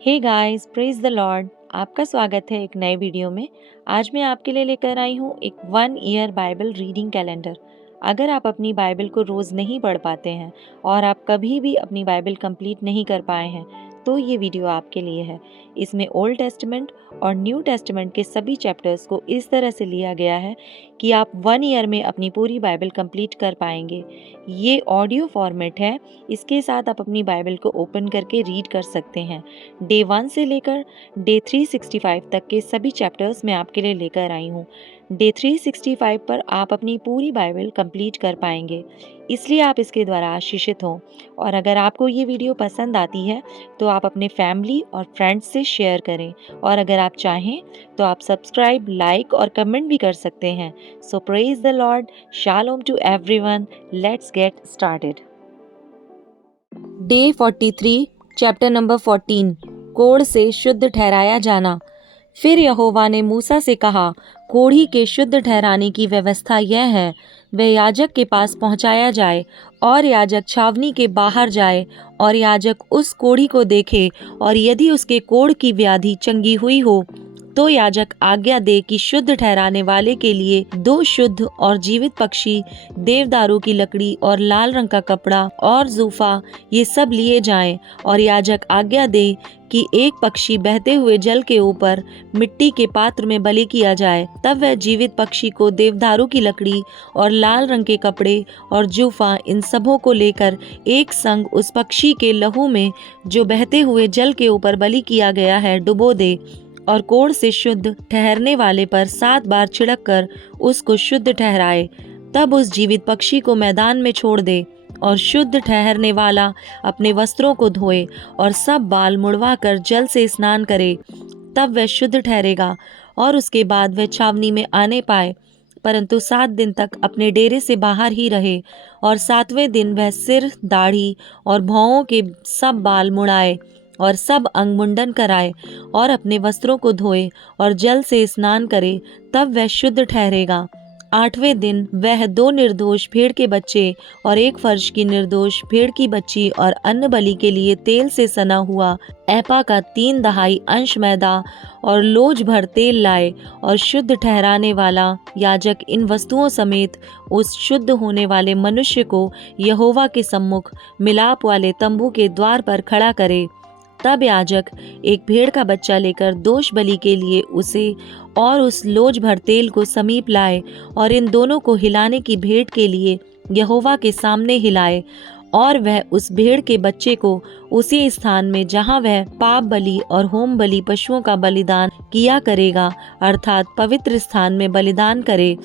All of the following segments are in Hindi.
Hey guys, praise the lord. आपका स्वागत है एक नए वीडियो में। आज मैं आपके लिए लेकर आई हूँ एक 1 ईयर बाइबल रीडिंग कैलेंडर। अगर आप अपनी बाइबल को रोज़ नहीं पढ़ पाते हैं और आप कभी भी अपनी बाइबल कंप्लीट नहीं कर पाए हैं तो ये वीडियो आपके लिए है। इसमें ओल्ड टेस्टामेंट और न्यू टेस्टामेंट के सभी चैप्टर्स को इस तरह से लिया गया है कि आप 1 ईयर में अपनी पूरी बाइबल कंप्लीट कर पाएंगे। ये ऑडियो फॉर्मेट है। इसके साथ आप अपनी बाइबल को ओपन करके रीड कर सकते हैं। डे 1 से लेकर डे 365 तक के सभी चैप्टर्स मैं आपके लिए लेकर आई हूँ। डे 365 पर आप अपनी पूरी बाइबल कंप्लीट कर पाएंगे, इसलिए आप इसके द्वारा आशीषित हों। और अगर आपको ये वीडियो पसंद आती है तो आप अपने फैमिली और फ्रेंड्स से शेयर करें, और अगर आप चाहें तो आप सब्सक्राइब, लाइक और कमेंट भी कर सकते हैं। So praise the Lord, shalom to everyone. Let's get started. Day 43, chapter number 14, कोढ़ से शुद्ध ठहराया जाना। फिर यहोवा ने मूसा से कहा, कोढ़ी के शुद्ध ठहराने की व्यवस्था यह है, वह याजक के पास पहुंचाया जाए और याजक छावनी के बाहर जाए और याजक उस कोढ़ी को देखे, और यदि उसके कोढ़ की व्याधि चंगी हुई हो तो याजक आज्ञा दे कि शुद्ध ठहराने वाले के लिए 2 शुद्ध और जीवित पक्षी, देवदारू की लकड़ी और लाल रंग का कपड़ा और जूफा, ये सब लिए जाएं। और याजक आज्ञा दे कि एक पक्षी बहते हुए जल के ऊपर मिट्टी के पात्र में बलि किया जाए। तब वह जीवित पक्षी को देवदारू की लकड़ी और लाल रंग के कपड़े और जूफा, इन सबों को लेकर एक संग उस पक्षी के लहू में जो बहते हुए जल के ऊपर बलि किया गया है डुबो दे, और कोढ़ से शुद्ध ठहरने वाले पर 7 बार छिड़क कर उसको शुद्ध ठहराए। तब उस जीवित पक्षी को मैदान में छोड़ दे, और शुद्ध ठहरने वाला अपने वस्त्रों को धोए और सब बाल मुड़वा कर जल से स्नान करे। तब वह शुद्ध ठहरेगा और उसके बाद वह छावनी में आने पाए, परंतु 7 दिन तक अपने डेरे से बाहर ही रहे। और 7वें दिन वह सिर, दाढ़ी और भौहों के सब बाल मुड़ाए और सब अंग मुंडन कराए और अपने वस्त्रों को धोए और जल से स्नान करे। तब वह शुद्ध ठहरेगा। 8वें दिन वह 2 निर्दोष भेड़ के बच्चे और 1 वर्ष की निर्दोष भेड़ की बच्ची और अन्न बलि के लिए तेल से सना हुआ एपा का 3/2 अंश मैदा और लोज भर तेल लाए। और शुद्ध ठहराने वाला याजक इन वस्तुओं समेत उस शुद्ध होने वाले मनुष्य को यहोवा के सम्मुख मिलाप वाले तंबू के द्वार पर खड़ा करे। तब याजक एक भेड़ का बच्चा लेकर दोष बलि के लिए उसे और उस लोज भर तेल को समीप लाए, और इन दोनों को हिलाने की भेंट के लिए यहोवा के सामने हिलाए। और वह उस भेड़ के बच्चे को उसी स्थान में जहाँ वह पाप बलि और होम बलि पशुओं का बलिदान किया करेगा, अर्थात पवित्र स्थान में बलिदान करे,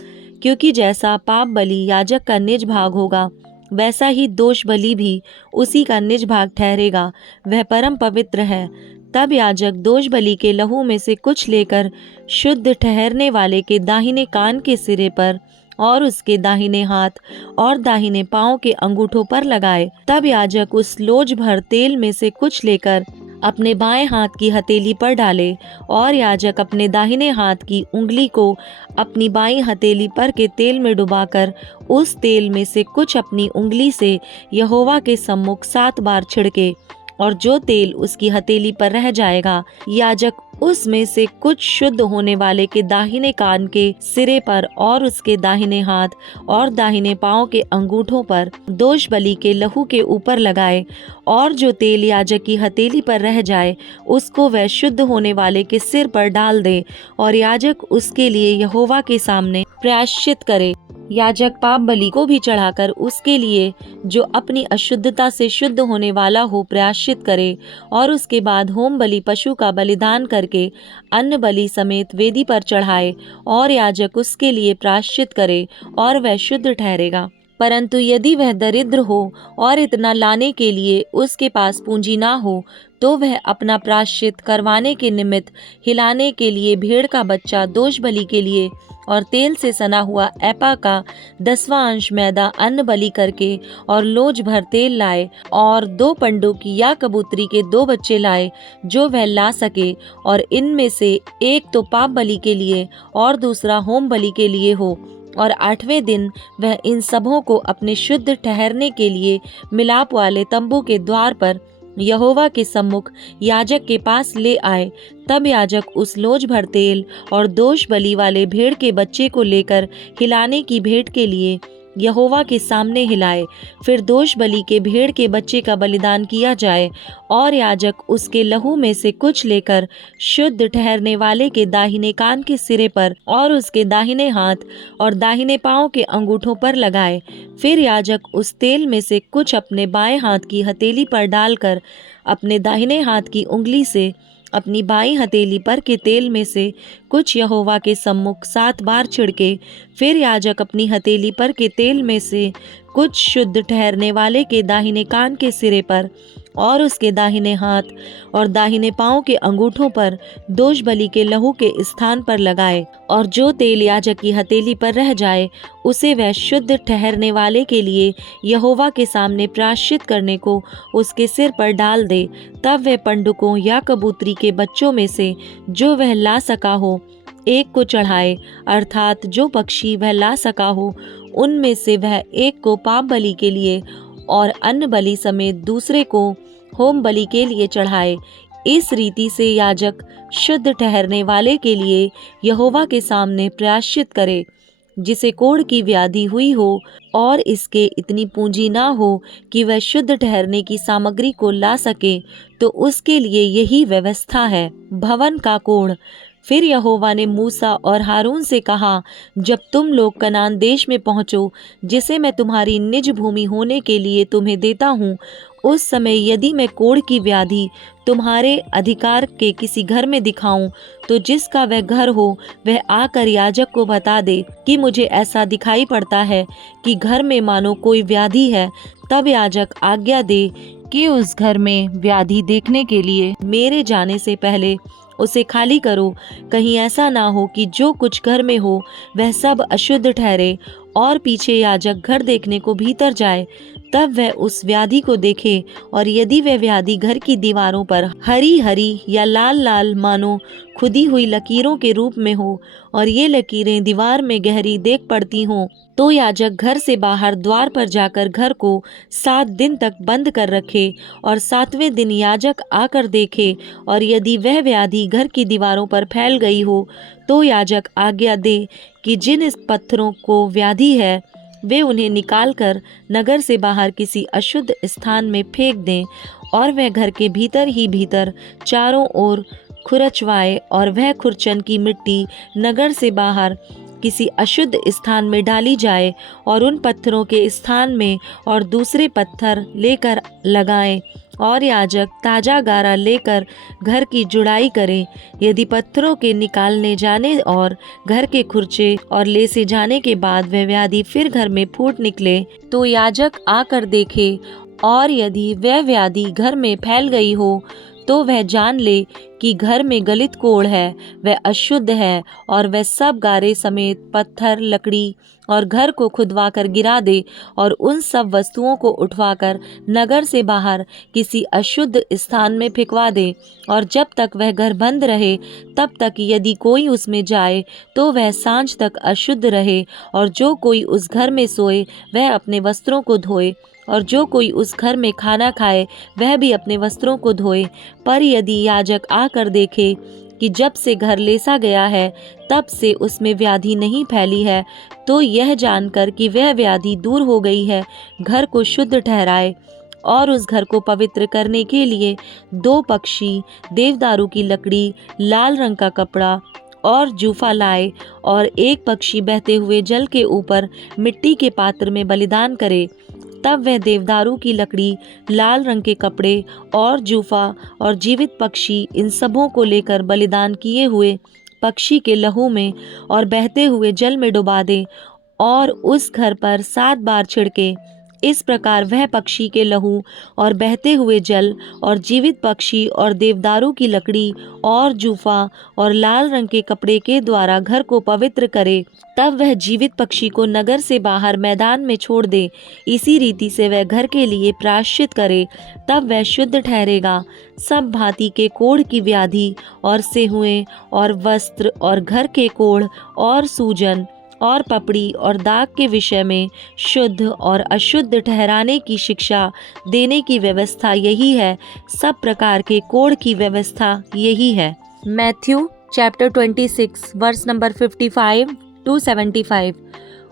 क्योंकि जैसा पाप बलि याजक का निज भाग होगा, वैसा ही दोष बलि भी उसी का निज भाग ठहरेगा। वह परम पवित्र है। तब याजक दोष बलि के लहू में से कुछ लेकर शुद्ध ठहरने वाले के दाहिने कान के सिरे पर और उसके दाहिने हाथ और दाहिने पांव के अंगूठों पर लगाए। तब याजक उस लोज भर तेल में से कुछ लेकर अपने बाएं हाथ की हथेली पर डाले, और याजक अपने दाहिने हाथ की उंगली को अपनी बाईं हथेली पर के तेल में डुबाकर उस तेल में से कुछ अपनी उंगली से यहोवा के सम्मुख 7 बार छिड़के, और जो तेल उसकी हथेली पर रह जाएगा, याजक उसमें से कुछ शुद्ध होने वाले के दाहिने कान के सिरे पर और उसके दाहिने हाथ और दाहिने पांव के अंगूठों पर दोष बलि के लहू के ऊपर लगाए। और जो तेल याजक की हथेली पर रह जाए, उसको वह शुद्ध होने वाले के सिर पर डाल दे, और याजक उसके लिए यहोवा के सामने प्रायश्चित करे। याजक पाप बलि को भी चढ़ाकर उसके लिए जो अपनी अशुद्धता से शुद्ध होने वाला हो प्रायश्चित करे, और उसके बाद होम बलि पशु का बलिदान करके अन्न बलि समेत वेदी पर चढ़ाए, और याजक उसके लिए प्रायश्चित करे और वह शुद्ध ठहरेगा। परंतु यदि वह दरिद्र हो और इतना लाने के लिए उसके पास पूंजी ना हो, तो वह अपना प्रायश्चित करवाने के निमित्त हिलाने के लिए भेड़ का बच्चा दोष बलि के लिए और तेल से सना हुआ एपा का 10वां अंश मैदा अन्न बलि करके और लोज भर तेल लाए, और 2 पंडों की या कबूतरी के 2 बच्चे लाए जो वह ला सके, और इनमें से एक तो पाप बलि के लिए और दूसरा होम बलि के लिए हो। और 8वें दिन वह इन सबों को अपने शुद्ध ठहरने के लिए मिलाप वाले तंबू के द्वार पर यहोवा के सम्मुख याजक के पास ले आए। तब याजक उस लोज भर तेल और दोष बलि वाले भेड़ के बच्चे को लेकर हिलाने की भेंट के लिए यहोवा के सामने हिलाए। फिर दोष बलि के भेड़ के बच्चे का बलिदान किया जाए और याजक उसके लहू में से कुछ लेकर शुद्ध ठहरने वाले के दाहिने कान के सिरे पर और उसके दाहिने हाथ और दाहिने पांव के अंगूठों पर लगाए। फिर याजक उस तेल में से कुछ अपने बाएं हाथ की हथेली पर डालकर अपने दाहिने हाथ की उंगली से अपनी बाईं हथेली पर के तेल में से कुछ यहोवा के सम्मुख 7 बार छिड़के। फिर याजक अपनी हथेली पर के तेल में से कुछ शुद्ध ठहरने वाले के दाहिने कान के सिरे पर और उसके दाहिने हाथ और दाहिने पांव के अंगूठों पर दोष बलि के लहू के स्थान पर लगाए, और जो तेल याजक की हथेली पर रह जाए उसे वह शुद्ध ठहरने वाले के लिए यहोवा के सामने प्रायश्चित करने को उसके सिर पर डाल दे। तब वह पंडुकों या कबूतरी के बच्चों में से जो वह ला सका हो एक को चढ़ाए, अर्थात जो पक्षी वह ला सका हो उनमें से वह एक को पाप बलि के लिए और अन्न बलि समेत दूसरे को होम बलि के लिए चढ़ाए। इस रीति से याजक शुद्ध ठहरने वाले के लिए यहोवा के सामने प्रायश्चित करे। जिसे कोढ़ की व्याधि हुई हो और इसके इतनी पूंजी ना हो कि वह शुद्ध ठहरने की सामग्री को ला सके, तो उसके लिए यही व्यवस्था है। भवन का कोढ़। फिर यहोवा ने मूसा और हारून से कहा, जब तुम लोग कनान देश में पहुँचो जिसे मैं तुम्हारी निज भूमि होने के लिए तुम्हें देता हूँ, उस समय यदि मैं कोढ़ की व्याधि तुम्हारे अधिकार के किसी घर में दिखाऊं, तो जिसका वह घर हो वह आकर याजक को बता दे कि मुझे ऐसा दिखाई पड़ता है कि घर में मानो कोई व्याधि है। तब याजक आज्ञा दे कि उस घर में व्याधि देखने के लिए मेरे जाने से पहले उसे खाली करो। कहीं ऐसा ना हो कि जो कुछ घर में हो वह सब अशुद्ध ठहरे और पीछे याजक घर देखने को भीतर जाए, तब वह उस व्याधि को देखे, और यदि वह व्याधि घर की दीवारों पर हरी हरी या लाल लाल मानो खुदी हुई लकीरों के रूप में हो और ये लकीरें दीवार में गहरी देख पड़ती हों, तो याजक घर से बाहर द्वार पर जाकर घर को 7 दिन तक बंद कर रखे, और 7वें दिन याजक आकर देखे, और यदि वह व्याधि घर की दीवारों पर फैल गई हो, तो याजक आज्ञा दे कि जिन इस पत्थरों को व्याधि है वे उन्हें निकालकर नगर से बाहर किसी अशुद्ध स्थान में फेंक दें, और वह घर के भीतर ही भीतर चारों ओर खुरचवाए, और वह खुरचन की मिट्टी नगर से बाहर किसी अशुद्ध स्थान में डाली जाए, और उन पत्थरों के स्थान में और दूसरे पत्थर लेकर लगाएं, और याजक ताजा गारा लेकर घर की जुड़ाई करे। यदि पत्थरों के निकालने जाने और घर के खुरचे और लेसे जाने के बाद वह व्याधि फिर घर में फूट निकले, तो याजक आकर देखे, और यदि वह व्याधि घर में फैल गई हो, तो वह जान ले कि घर में गलित कोढ़ है, वह अशुद्ध है, और वह सब गारे समेत पत्थर, लकड़ी और घर को खुदवा कर गिरा दे, और उन सब वस्तुओं को उठवाकर नगर से बाहर किसी अशुद्ध स्थान में फेंकवा दे। और जब तक वह घर बंद रहे तब तक यदि कोई उसमें जाए तो वह सांझ तक अशुद्ध रहे, और जो कोई उस घर में सोए वह अपने वस्त्रों को धोए, और जो कोई उस घर में खाना खाए वह भी अपने वस्त्रों को धोए। पर यदि याजक आकर देखे कि जब से घर लेसा गया है तब से उसमें व्याधि नहीं फैली है, तो यह जानकर कि वह व्याधि दूर हो गई है, घर को शुद्ध ठहराए, और उस घर को पवित्र करने के लिए 2 पक्षी, देवदारू की लकड़ी, लाल रंग का कपड़ा और जूफा लाए, और 1 पक्षी बहते हुए जल के ऊपर मिट्टी के पात्र में बलिदान करे। तब वह देवदारू की लकड़ी, लाल रंग के कपड़े और जूफा और जीवित पक्षी, इन सबों को लेकर बलिदान किए हुए पक्षी के लहू में और बहते हुए जल में डुबा दे, और उस घर पर 7 बार छिड़के। इस प्रकार वह पक्षी के लहू और बहते हुए जल और जीवित पक्षी और देवदारू की लकड़ी और जूफा और लाल रंग के कपड़े के द्वारा घर को पवित्र करे। तब वह जीवित पक्षी को नगर से बाहर मैदान में छोड़ दे। इसी रीति से वह घर के लिए प्रायश्चित करे, तब वह शुद्ध ठहरेगा। सब भांति के कोढ़ की व्याधि और सेहुएं और वस्त्र और घर के कोढ़ और सूजन और पपड़ी और दाग के विषय में शुद्ध और अशुद्ध ठहराने की शिक्षा देने की व्यवस्था यही है। सब प्रकार के कोढ़ की व्यवस्था यही है। Matthew chapter 26 verse number 55 to 75।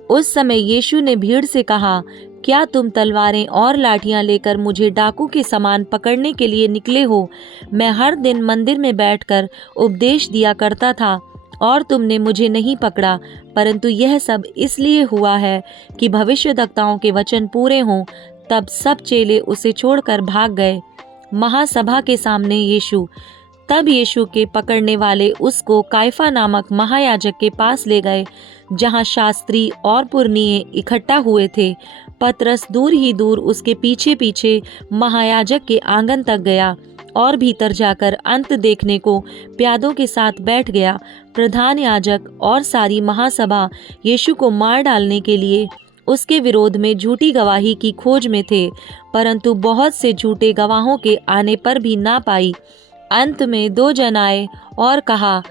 उस समय यीशु ने भीड़ से कहा, क्या तुम तलवारें और लाठियां लेकर मुझे डाकू के समान पकड़ने के लिए निकले हो? मैं हर दिन मंदिर में बैठकर उपदेश दिया करता था और तुमने मुझे नहीं पकड़ा, परंतु यह सब इसलिए हुआ है कि भविष्यद्वक्ताओं के वचन पूरे हों। तब सब चेले उसे छोड़कर भाग गए। महासभा के सामने यीशु। तब यीशु के पकड़ने वाले उसको कायफा नामक महायाजक के पास ले गए, जहां शास्त्री और पुरनिये इकट्ठा हुए थे। पतरस दूर ही दूर उसके पीछे पीछे महायाजक के आंगन तक गया और भीतर जाकर अंत देखने को प्यादों के साथ बैठ गया। प्रधान याजक और सारी महासभा यीशु को मार डालने के लिए उसके विरोध में झूठी गवाही की खोज में थे, परंतु बहुत से झूठे गवाहों के आने पर भी ना पाई। अंत में 2 जन आए और कहा,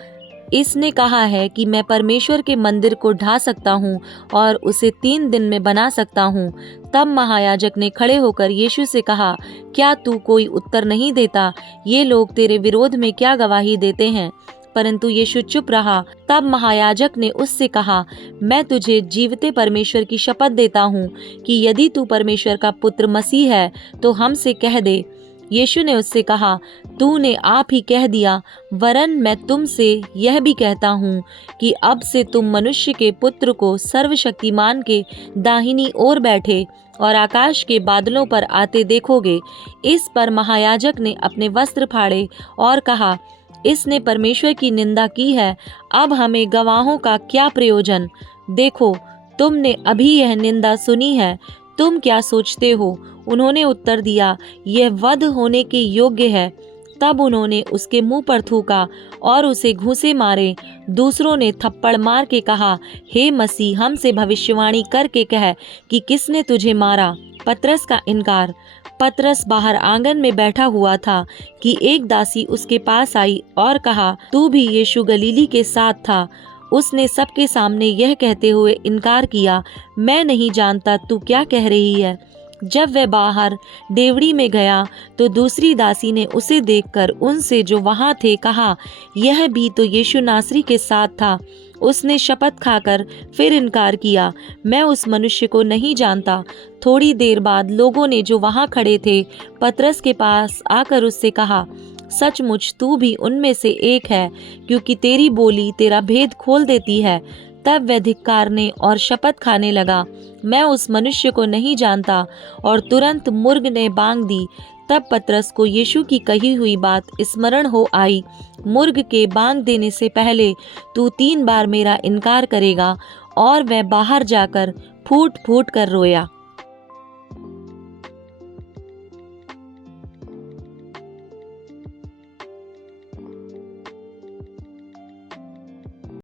इसने कहा है कि मैं परमेश्वर के मंदिर को ढा सकता हूँ और उसे 3 दिन में बना सकता हूँ। तब महायाजक ने खड़े होकर यीशु से कहा, क्या तू कोई उत्तर नहीं देता? ये लोग तेरे विरोध में क्या गवाही देते हैं? परंतु यीशु चुप रहा। तब महायाजक ने उससे कहा, मैं तुझे जीवते परमेश्वर की शपथ देता हूँ कि यदि तू परमेश्वर का पुत्र मसीह है तो हमसे कह दे। यीशु ने उससे कहा, तूने आप ही कह दिया, वरन मैं तुमसे यह भी कहता हूँ कि अब से तुम मनुष्य के पुत्र को सर्वशक्तिमान के दाहिनी ओर बैठे और आकाश के बादलों पर आते देखोगे। इस पर महायाजक ने अपने वस्त्र फाड़े और कहा, इसने परमेश्वर की निंदा की है, अब हमें गवाहों का क्या प्रयोजन? देखो, तुमने अभी यह निंदा सुनी है, तुम क्या सोचते हो? उन्होंने उत्तर दिया, यह वध होने के योग्य है। तब उन्होंने उसके मुंह पर थूका और उसे घूंसे मारे। दूसरों ने थप्पड़ मार के कहा, हे मसीह, हमसे भविष्यवाणी करके कह कि किसने तुझे मारा? पतरस का इनकार। पतरस बाहर आंगन में बैठा हुआ था कि एक दासी उसके पास आई और कहा, तू भी यीशु गलीली के साथ था। उसने सबके सामने यह कहते हुए इनकार किया, मैं नहीं जानता तू क्या कह रही है। जब वह बाहर डेवड़ी में गया तो दूसरी दासी ने उसे देखकर उनसे जो वहां थे कहा, यह भी तो यीशु नासरी के साथ था। उसने शपथ खाकर फिर इनकार किया, मैं उस मनुष्य को नहीं जानता। थोड़ी देर बाद लोगों ने जो वहां खड़े थे पतरस के पास आकर उससे कहा, सचमुच तू भी उनमें से एक है, क्योंकि तेरी बोली तेरा भेद खोल देती है। तब वह धिक्कारने और शपथ खाने लगा, मैं उस मनुष्य को नहीं जानता, और तुरंत मुर्ग ने बांग दी। तब पतरस को यीशु की कही हुई बात स्मरण हो आई, मुर्ग के बांग देने से पहले तू 3 बार मेरा इनकार करेगा। और वह बाहर जाकर फूट फूट कर रोया।